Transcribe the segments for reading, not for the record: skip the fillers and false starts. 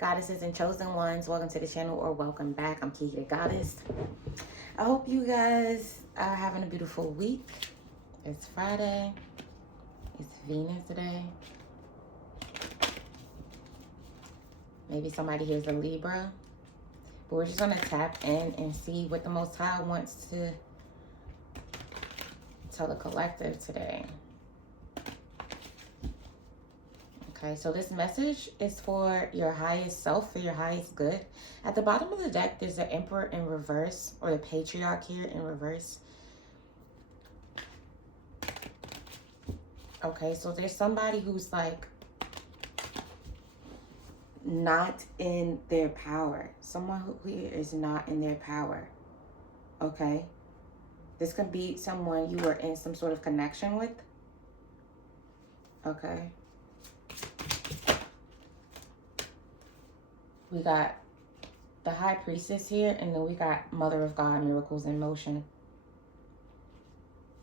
Goddesses and chosen ones, welcome to the channel or welcome back. I'm Kiki the Goddess. I hope you guys are having a beautiful week. It's Friday. It's Venus today. Maybe somebody here's a Libra. But we're just going to tap in and see what the Most High wants to tell the collective today. Okay, so this message is for your highest self, for your highest good. At the bottom of the deck, there's the Emperor in reverse, or the Patriarch here in reverse. Okay, so there's somebody who's like not in their power. Someone who here is not in their power. Okay, this can be someone you were in some sort of connection with. Okay. We got the High Priestess here, and then we got Mother of God, Miracles in Motion.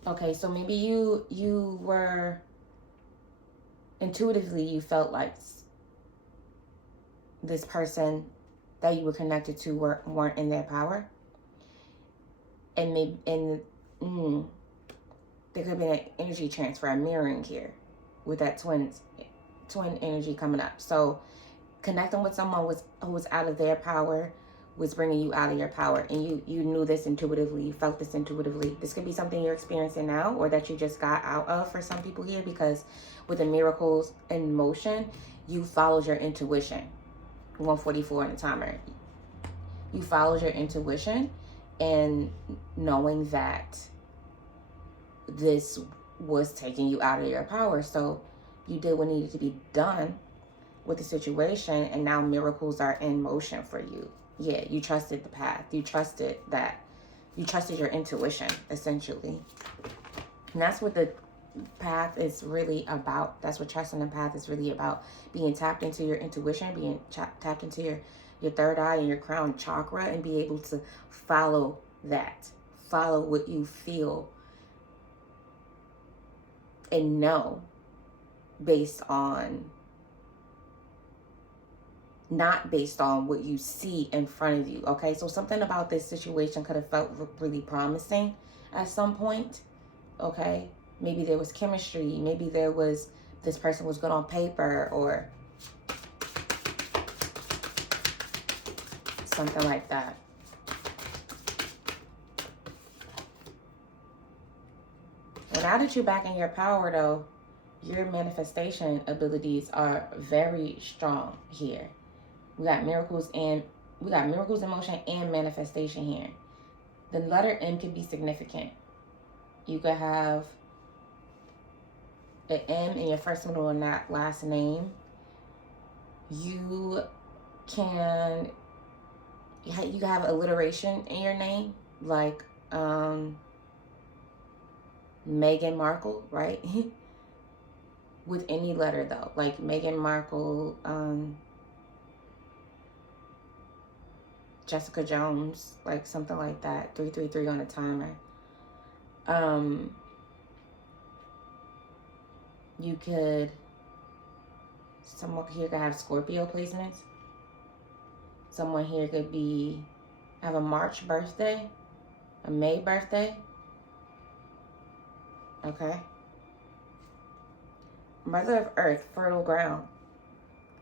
Okay, so maybe you were intuitively, you felt like this person that you were connected to weren't in their power, and maybe there could have been an energy transfer, a mirroring here, with that twin energy coming up. So connecting with someone who was out of their power was bringing you out of your power, and you knew this intuitively, you felt this intuitively. This could be something you're experiencing now, or that you just got out of for some people here, because with the Miracles in Motion, you followed your intuition. 144 on the timer. You followed your intuition, and knowing that this was taking you out of your power, so you did what needed to be done with the situation, and now miracles are in motion for you. Yeah, you trusted the path. You trusted your intuition, essentially. And that's what the path is really about. That's what trusting the path is really about. Being tapped into your intuition, being tapped into your third eye and your crown chakra, and be able to follow that. Follow what you feel and know, based on, not based on what you see in front of you. Okay, so something about this situation could have felt really promising at some point. Okay, maybe there was chemistry, maybe there was, this person was good on paper, or something like that. And now that you're back in your power, though, your manifestation abilities are very strong here. We got miracles in motion and manifestation here. The letter M can be significant. You could have an M in your first, middle, and last name. You can have alliteration in your name, like Meghan Markle, right? With any letter though, like Meghan Markle, Jessica Jones, like something like that. 333 on the timer. You could, someone here could have Scorpio placements. Someone here could have a March birthday, a May birthday. Okay. Mother of Earth, fertile ground.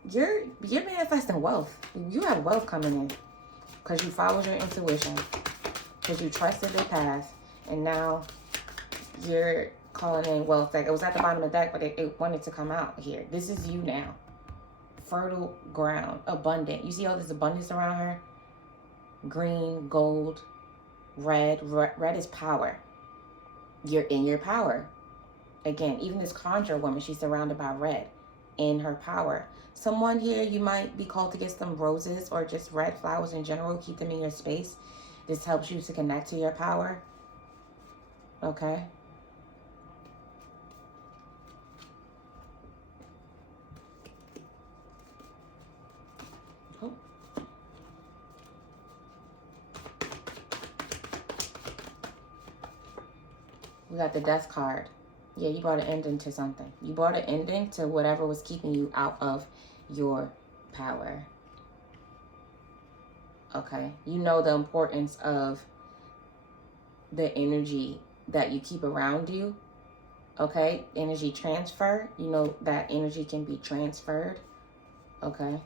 You're manifesting wealth. You have wealth coming in, because you followed your intuition, because you trusted the path, and now you're calling in wealth. Like, it was at the bottom of the deck, but it wanted to come out here. This is you now. Fertile ground, abundant. You see all this abundance around her? Green, gold, red. Red is power. You're in your power. Again, even this conjure woman, she's surrounded by red in her power. Someone here, you might be called to get some roses or just red flowers in general. Keep them in your space. This helps you to connect to your power. Okay. Oh. We got the Death card. Yeah, you brought an ending to something. You brought an ending to whatever was keeping you out of your power. Okay? You know the importance of the energy that you keep around you. Okay? Energy transfer. You know that energy can be transferred. Okay?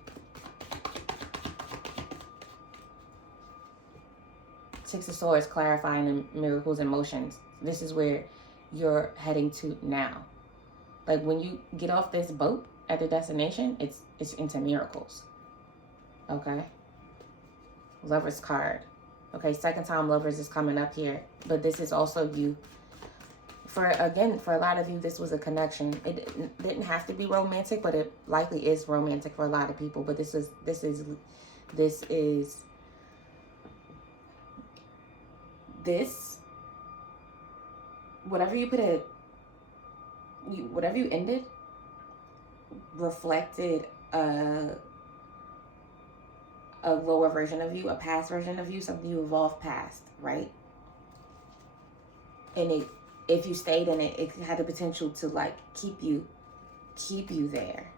Six of Swords, clarifying the miracles and motions. This is where you're heading to now. Like when you get off this boat at the destination, it's into miracles. Okay? Lovers card. Okay, second time Lovers is coming up here. But this is also you. For a lot of you, this was a connection. It didn't have to be romantic, but it likely is romantic for a lot of people. But this is whatever you ended reflected a lower version of you, a past version of you, something you evolved past, right? And if you stayed in it, it had the potential to like keep you there.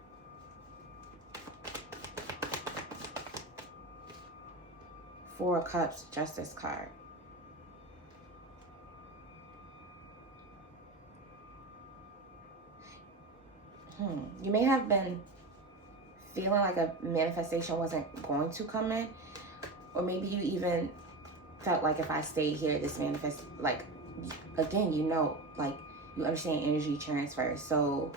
Four of Cups, Justice card. You may have been feeling like a manifestation wasn't going to come in, or maybe you even felt like if I stayed here, this manifest, like, again, you know, like you understand energy transfer. So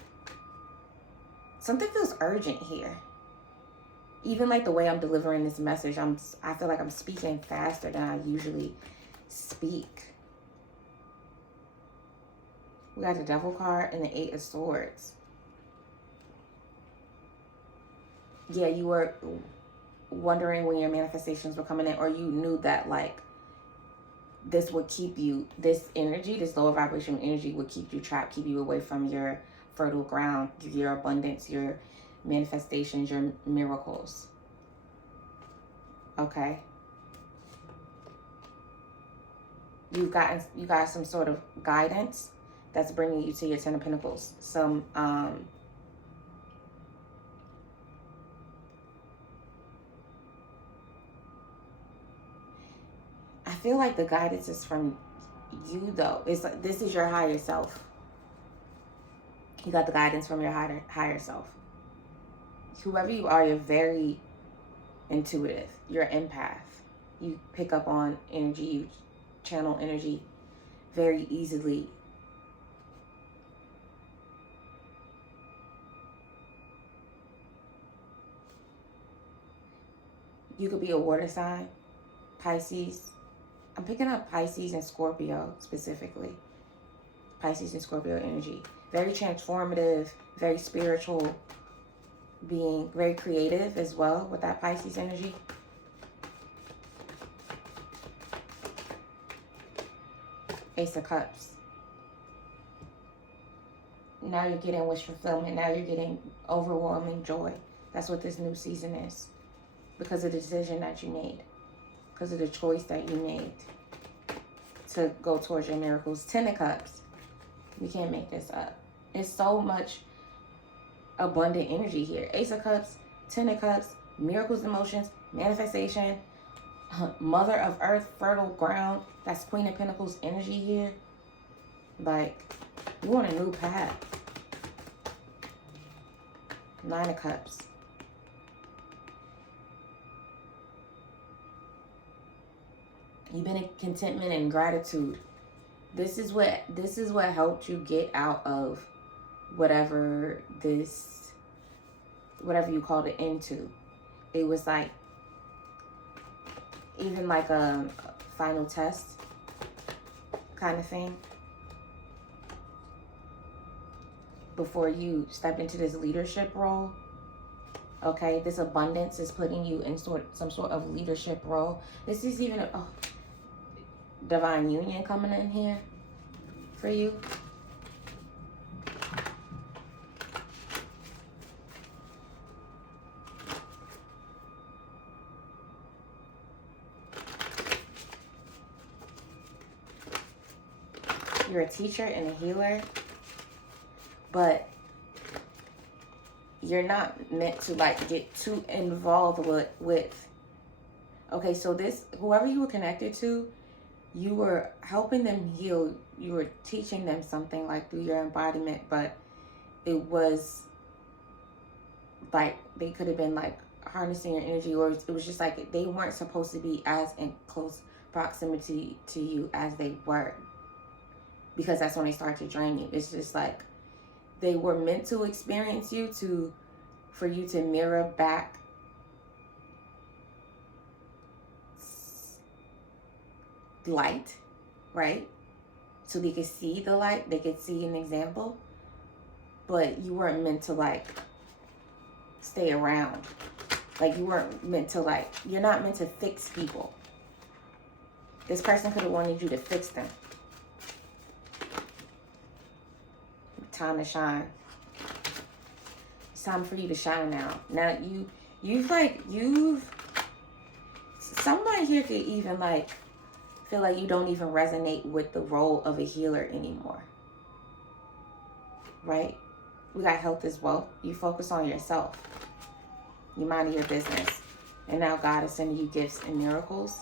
something feels urgent here. Even like the way I'm delivering this message, I feel like I'm speaking faster than I usually speak. We got the Devil card and the Eight of Swords. Yeah, you were wondering when your manifestations were coming in, or you knew that like this would keep you, this energy, this lower vibrational energy would keep you trapped, keep you away from your fertile ground, your abundance, your manifestations, your miracles. Okay. You got some sort of guidance that's bringing you to your Ten of Pentacles. Some I feel like the guidance is from you though. It's like this is your higher self. You got the guidance from your higher self. Whoever you are, you're very intuitive. You're an empath. You pick up on energy. You channel energy very easily. You could be a water sign, Pisces. I'm picking up Pisces and Scorpio specifically. Pisces and Scorpio energy. Very transformative, very spiritual being, very creative as well with that Pisces energy. Ace of Cups. Now you're getting wish fulfillment. Now you're getting overwhelming joy. That's what this new season is. Because of the decision that you made. Because of the choice that you made to go towards your miracles. Ten of Cups. You can't make this up. It's so much abundant energy here. Ace of Cups, Ten of Cups, miracles, emotions, manifestation, Mother of Earth, fertile ground. That's Queen of Pentacles energy here. Like, you on a new path. Nine of Cups. You've been in contentment and gratitude. This is what helped you get out of whatever you called it into. It was like even like a final test kind of thing before you stepped into this leadership role. Okay, this abundance is putting you in some sort of leadership role. This is even a divine union coming in here for you. You're a teacher and a healer, but you're not meant to like get too involved with Okay, so this, whoever you were connected to, you were helping them heal. You were teaching them something like through your embodiment, but it was like they could have been like harnessing your energy, or it was just like they weren't supposed to be as in close proximity to you as they were, because that's when they start to drain you. It's just like they were meant to experience you for you to mirror back light, right? So they could see the light, they could see an example, but you weren't meant to like stay around. Like you weren't meant to like, you're not meant to fix people. This person could have wanted you to fix them. Time to shine. It's time for you to shine now. Now somebody here could even like feel like you don't even resonate with the role of a healer anymore. Right? We got health as well. You focus on yourself. You mind your business. And now God is sending you gifts and miracles.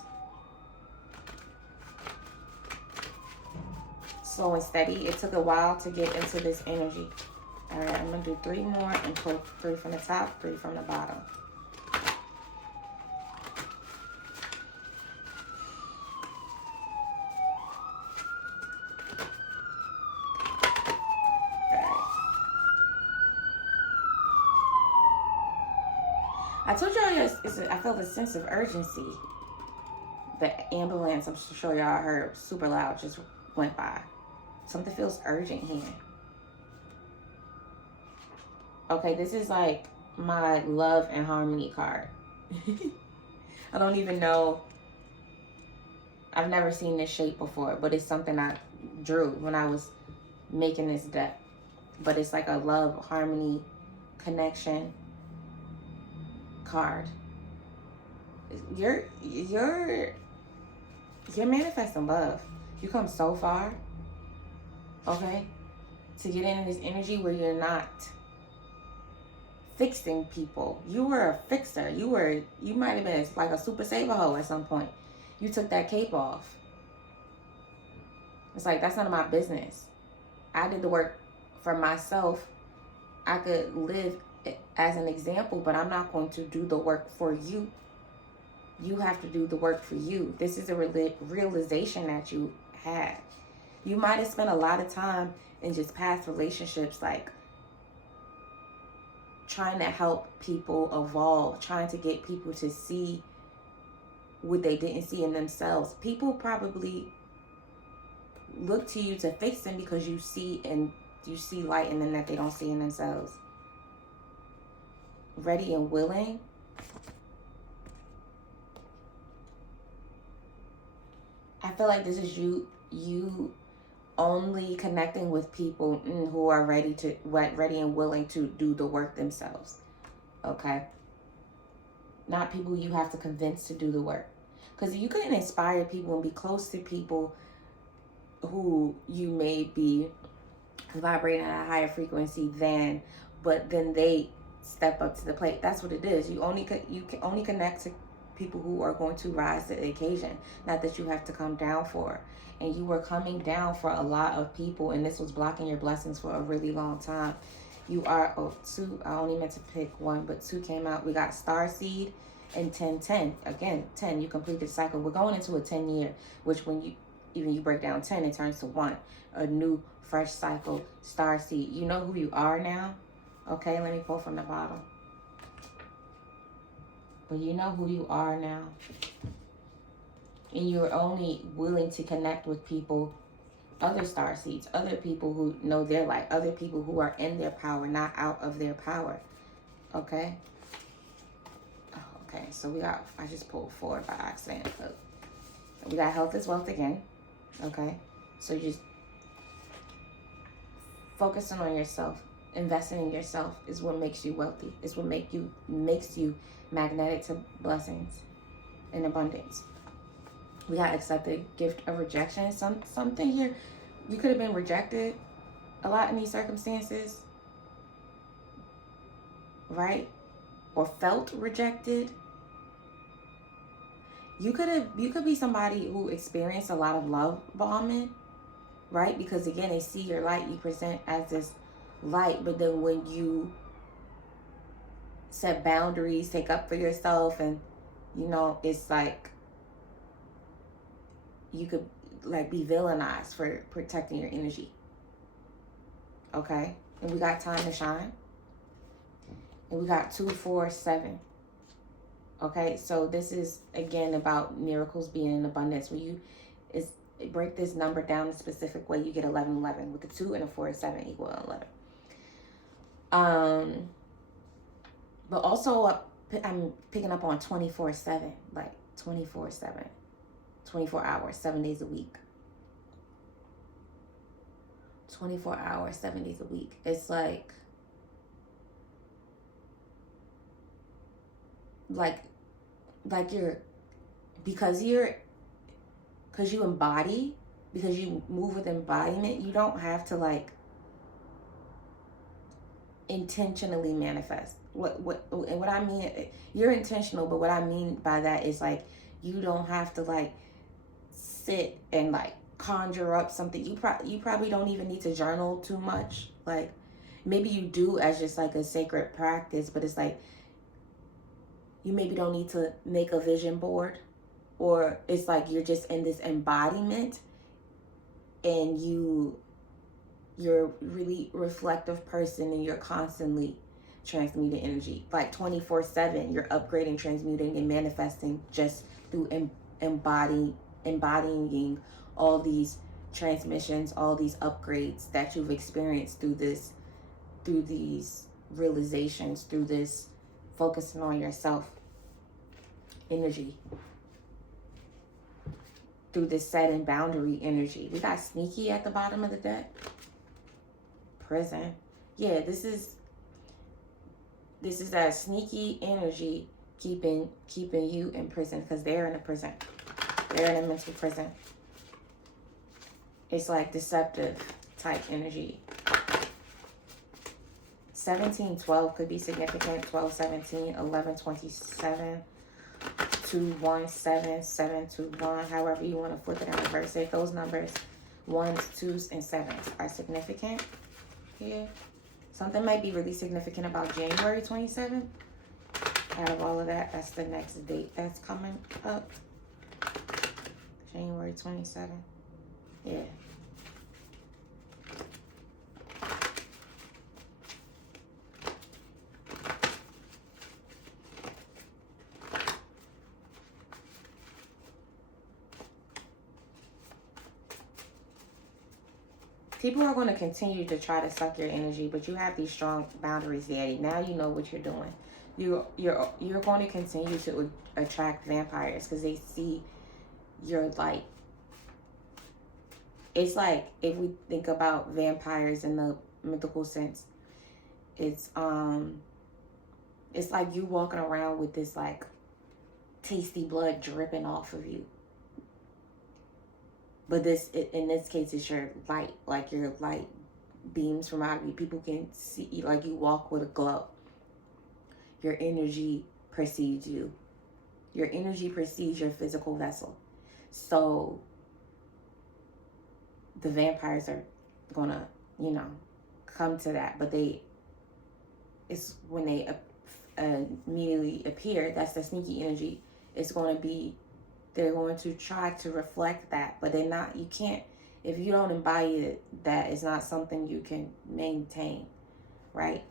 Slow and steady. It took a while to get into this energy. All right, I'm going to do 3 more and pull 3 from the top, 3 from the bottom. I told y'all, I felt a sense of urgency. The ambulance, I'm sure y'all heard, super loud, just went by. Something feels urgent here. Okay, this is like my love and harmony card. I don't even know. I've never seen this shape before, but it's something I drew when I was making this deck. But it's like a love, harmony, connection card. You're manifesting love. You come so far, okay, to get in this energy where you're not fixing people. You were a fixer. You might have been like a super saver hoe at some point. You took that cape off. It's like, that's none of my business. I did the work for myself. I could live as an example, but I'm not going to do the work for you. You have to do the work for you. This is a realization that you had. You might have spent a lot of time in just past relationships, like trying to help people evolve, trying to get people to see what they didn't see in themselves. People probably look to you to fix them because you see light in them that they don't see in themselves. Ready and willing. I feel like this is you only connecting with people who are ready and willing to do the work themselves. Okay? Not people you have to convince to do the work. Because you couldn't inspire people and be close to people who you may be vibrating at a higher frequency than, but then they step up to the plate. That's what it is. You can only connect to people who are going to rise to the occasion, not that you have to come down for. And you were coming down for a lot of people, and this was blocking your blessings for a really long time. You are 2. I only meant to pick 1, but 2 came out. We got Star Seed and 10. Again, 10. You complete the cycle. We're going into a 10-year, which when you break down 10, it turns to 1. A new, fresh cycle. Star Seed. You know who you are now. Okay, let me pull from the bottom. But you know who you are now. And you're only willing to connect with people, other star seeds, other people who know their light, other people who are in their power, not out of their power. Okay? Oh, okay, so I just pulled 4 by accident. But we got health is wealth again. Okay? So just focusing on yourself. Investing in yourself is what makes you wealthy. It's what makes you magnetic to blessings and abundance. We got accepted gift of rejection. Something here, you could have been rejected a lot in these circumstances, right? Or felt rejected. You could be somebody who experienced a lot of love bombing, right? Because again, they see your light, you present as this light, but then when you set boundaries, take up for yourself, and you know, it's like you could like be villainized for protecting your energy. Okay? And we got time to shine. And we got 2, 4, 7. Okay? So this is again about miracles being in abundance. When you break this number down a specific way, you get 11, 11. With the 2 and a 4 and 7 equal 11. But also I'm picking up on 24/7, like 24/7, 24 hours, 7 days a week. 24 hours, 7 days a week. It's like because you embody, because you move with embodiment, you don't have to like intentionally manifest. What I mean, you're intentional, but what I mean by that is like you don't have to like sit and like conjure up something. You probably don't even need to journal too much. Like maybe you do as just like a sacred practice, but it's like you maybe don't need to make a vision board, or it's like you're just in this embodiment and you're a really reflective person and you're constantly transmuting energy. Like 24/7, you're upgrading, transmuting, and manifesting just through embodying all these transmissions, all these upgrades that you've experienced through these realizations, through this focusing on yourself energy, through this setting boundary energy. We got sneaky at the bottom of the deck. Prison. Yeah, this is that sneaky energy keeping you in prison, because they're in a prison. They're in a mental prison. It's like deceptive type energy. 1712 could be significant. 1217, 1127, 217, 721. However you want to flip it and reverse it. Those numbers, 1s, 2s, and 7s are significant here. Something might be really significant about January 27th. Out of all of that, that's the next date that's coming up. January 27th. Yeah. People are going to continue to try to suck your energy, but you have these strong boundaries, Daddy. Now you know what you're doing. You're going to continue to attract vampires because they see your light. It's like, if we think about vampires in the mythical sense, it's like you walking around with this like tasty blood dripping off of you. But in this case, it's your light. Like your light beams from out of you. People can see you, like you walk with a glow. Your energy precedes you. Your energy precedes your physical vessel. So the vampires are gonna, come to that. But it's when they immediately appear, that's the sneaky energy. They're going to try to reflect that, but you can't, if you don't embody it, that is not something you can maintain, right?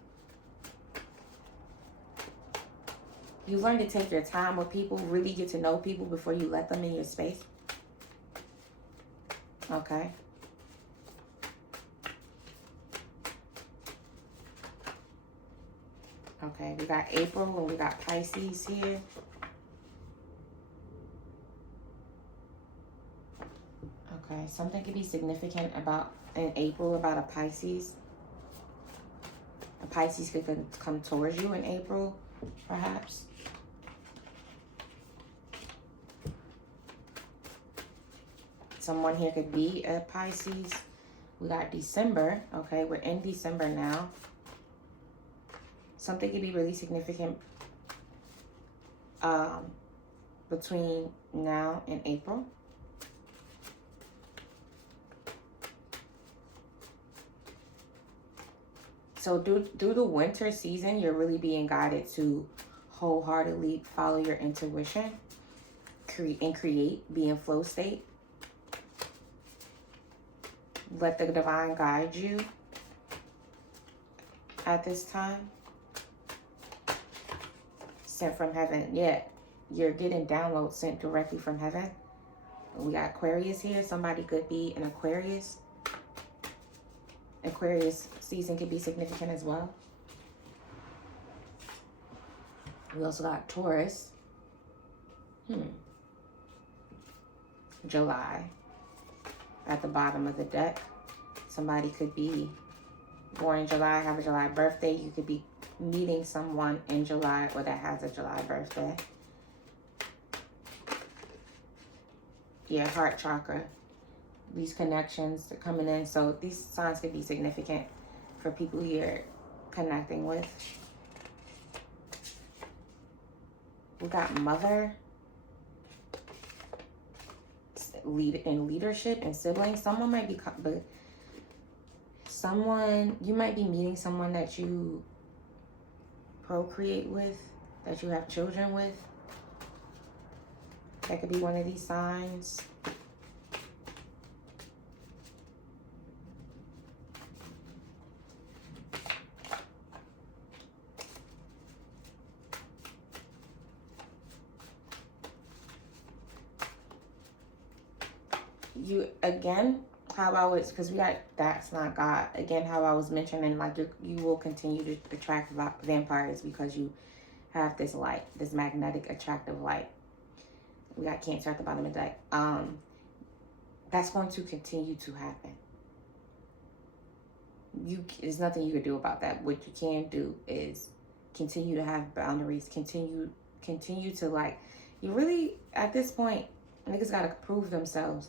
You learn to take your time with people, really get to know people before you let them in your space. Okay. Okay, we got April and we got Pisces here. Okay, something could be significant in April about a Pisces. A Pisces could come towards you in April, perhaps. Someone here could be a Pisces. We got December. Okay, we're in December now. Something could be really significant between now and April. So through the winter season, you're really being guided to wholeheartedly follow your intuition, create, be in flow state. Let the divine guide you at this time. Sent from heaven. Yeah, you're getting downloads sent directly from heaven. We got Aquarius here. Somebody could be an Aquarius. Aquarius season could be significant as well. We also got Taurus. July. At the bottom of the deck. Somebody could be born in July, have a July birthday. You could be meeting someone in July or that has a July birthday. Yeah, heart chakra. These connections are coming in. So these signs could be significant for people you're connecting with. We got mother. Leadership and siblings. Someone might be, but you might be meeting someone that you procreate with, that you have children with. That could be one of these signs. You, again, how I was, because we got that's not God. Again, how I was mentioning, like you will continue to attract vampires because you have this light, this magnetic attractive light. We got Cancer at the bottom of the deck. That's going to continue to happen. There's nothing you can do about that. What you can do is continue to have boundaries. Continue to, like, you really, at this point, niggas gotta prove themselves.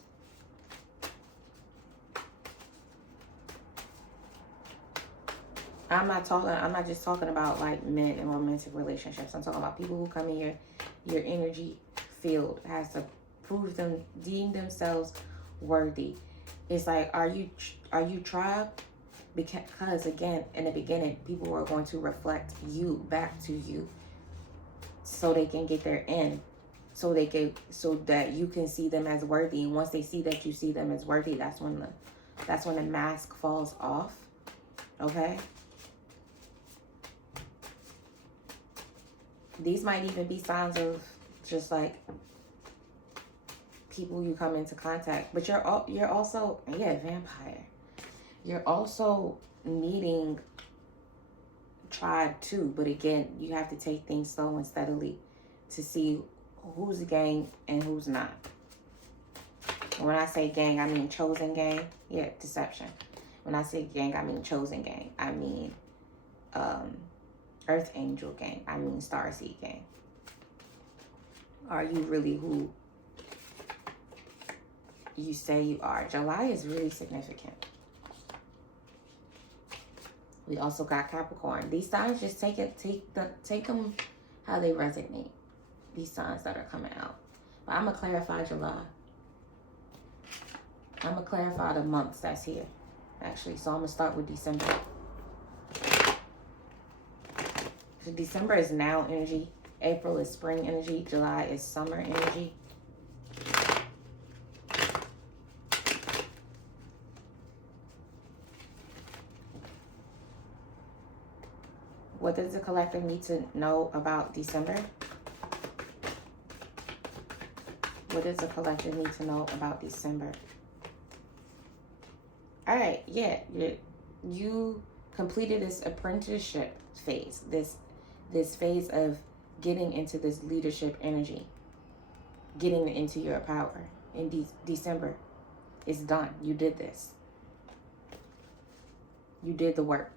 I'm not just talking about like men in romantic relationships. I'm talking about people who come in your energy field has to deem themselves worthy. It's like, are you tribe? Because again, in the beginning, people are going to reflect you back to you, so they can get their end, so that you can see them as worthy. And once they see that you see them as worthy, that's when the mask falls off. Okay. These might even be signs of just like people you come into contact, but you're also, yeah, vampire. You're also meeting tribe too, but again, you have to take things slow and steadily to see who's a gang and who's not. When I say gang, I mean chosen gang. Yeah, deception. When I say gang, I mean chosen gang. I mean Earth Angel gang. I mean Starseed gang. Are you really who you say you are? July is really significant. We also got Capricorn. These signs, just take them how they resonate. These signs that are coming out. But I'm gonna clarify July. I'm gonna clarify the months that's here, actually. So I'm gonna start with December. So December is now energy. April is spring energy. July is summer energy. What does the collective need to know about December? What does the collective need to know about December? All right, yeah, you completed this apprenticeship phase, this phase of getting into this leadership energy, getting into your power. In December, it's done. You did this. You did the work.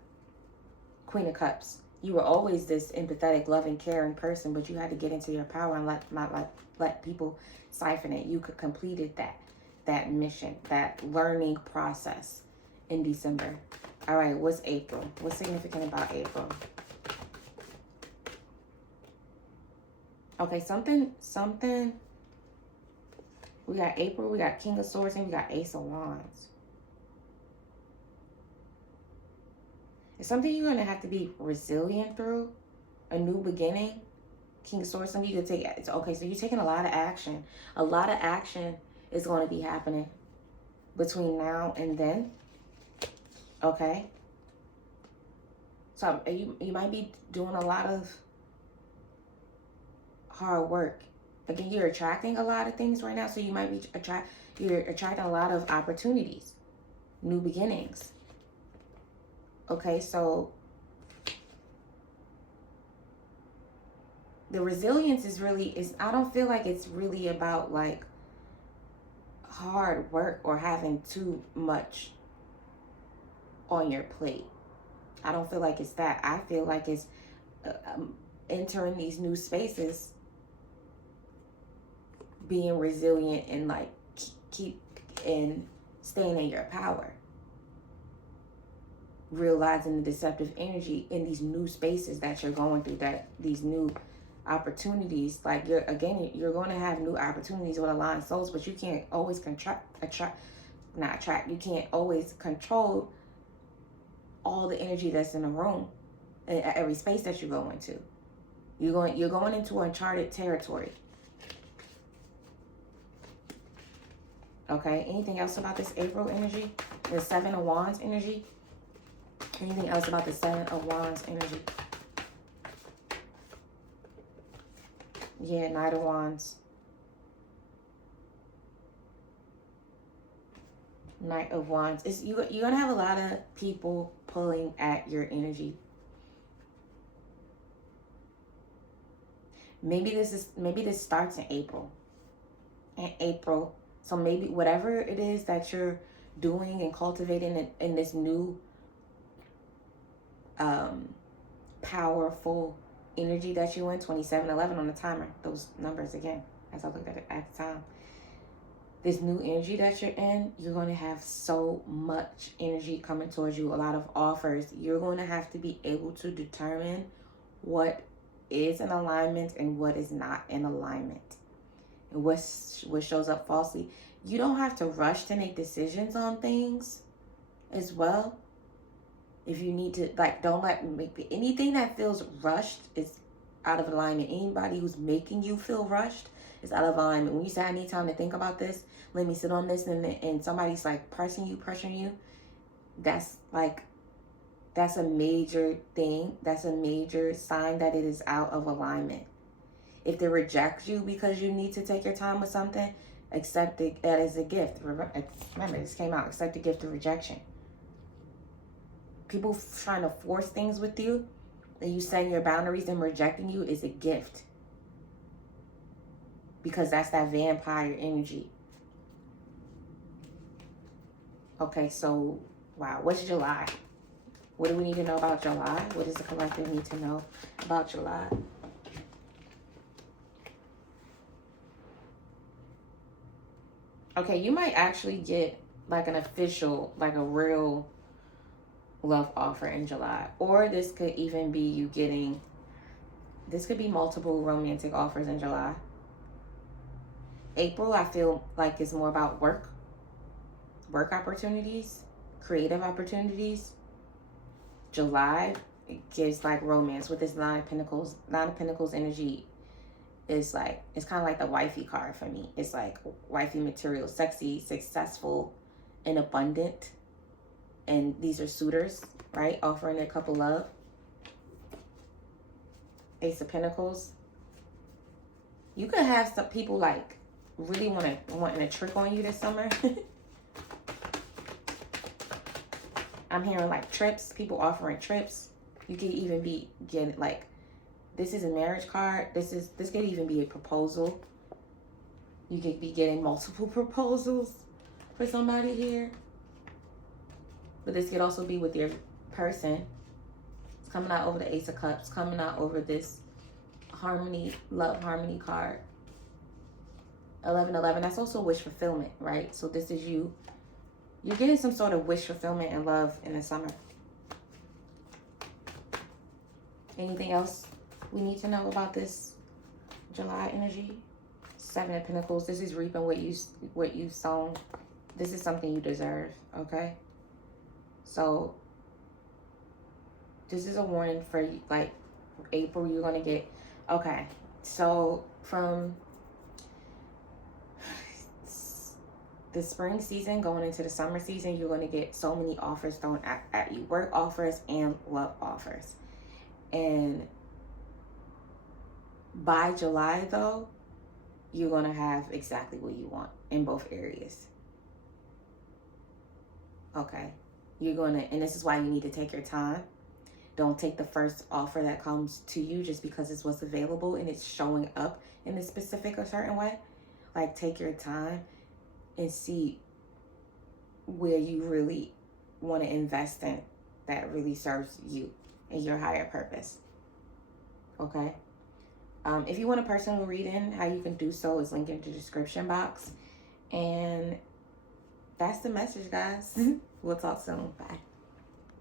Queen of Cups. You were always this empathetic, loving, caring person, but you had to get into your power and let people siphon it. You could completed that mission, that learning process in December. All right, what's April? What's significant about April? Okay, something. We got April, we got King of Swords, and we got Ace of Wands. It's something you're going to have to be resilient through. A new beginning. King of Swords, something you can take. It's okay, so you're taking a lot of action. A lot of action is going to be happening between now and then. Okay? So you might be doing a lot of hard work. Again, you're attracting a lot of things right now, so you might be you're attracting a lot of opportunities, new beginnings. Okay, so the resilience is I don't feel like it's really about like hard work or having too much on your plate. I don't feel like it's that. I feel like it's entering these new spaces, being resilient, and like keep and staying in your power, realizing the deceptive energy in these new spaces that you're going through, that these new opportunities. Like you're going to have new opportunities with aligned souls, but you can't always you can't always control all the energy that's in a room, in every space that you go into. You're going into uncharted territory. Okay, anything else about this April energy? The Seven of Wands energy? Anything else about the Seven of Wands energy? Yeah, Knight of Wands. Knight of Wands. You're going to have a lot of people pulling at your energy. Maybe this starts in April. So maybe whatever it is that you're doing and cultivating in this new powerful energy that you're in, 2711 on the timer, those numbers again, as I looked at it at the time. This new energy that you're in, you're going to have so much energy coming towards you, a lot of offers. You're going to have to be able to determine what is in alignment and what is not in alignment. And what shows up falsely. You don't have to rush to make decisions on things as well. If you need to, like, anything that feels rushed is out of alignment. Anybody who's making you feel rushed is out of alignment. When you say, I need time to think about this, let me sit on this, and somebody's like pressuring you, that's a major thing. That's a major sign that it is out of alignment. If they reject you because you need to take your time with something, accept it as a gift. Remember, this came out. Accept the gift of rejection. People trying to force things with you, and you setting your boundaries and rejecting you is a gift. Because that's that vampire energy. Okay, so, wow. What's July? What do we need to know about July? What does the collective need to know about July? Okay, you might actually get like an official, like a real love offer in July. Or this could even be you getting, this could be multiple romantic offers in July. April, I feel like is more about work opportunities, creative opportunities. July, it gives like romance with this Nine of Pentacles. Nine of Pentacles energy is like, it's kind of like the wifey card for me. It's like wifey material, sexy, successful, and abundant. And these are suitors, right? Offering their couple love. Ace of Pentacles. You could have some people like really wanting a trick on you this summer. I'm hearing like trips, people offering trips. You could even be getting like, this is a marriage card. This could even be a proposal. You could be getting multiple proposals for somebody here. But this could also be with your person. It's coming out over the Ace of Cups, coming out over this harmony, love harmony card. 1111, that's also wish fulfillment, right? So this is you. You're getting some sort of wish fulfillment and love in the summer. Anything else we need to know about this July energy. 7 of Pentacles. This is reaping what you've sown. This is something you deserve, okay? So this is a warning for you, like April, you're going to get, okay. So from the spring season going into the summer season, you're going to get so many offers thrown at you. Work offers and love offers. And by July, though, you're going to have exactly what you want in both areas. Okay? You're going to, and this is why you need to take your time. Don't take the first offer that comes to you just because it's what's available and it's showing up in a specific or certain way. Like, take your time and see where you really want to invest in that really serves you and your higher purpose. Okay? If you want a personal reading, how you can do so is linked in the description box. And that's the message, guys. We'll talk soon. Bye.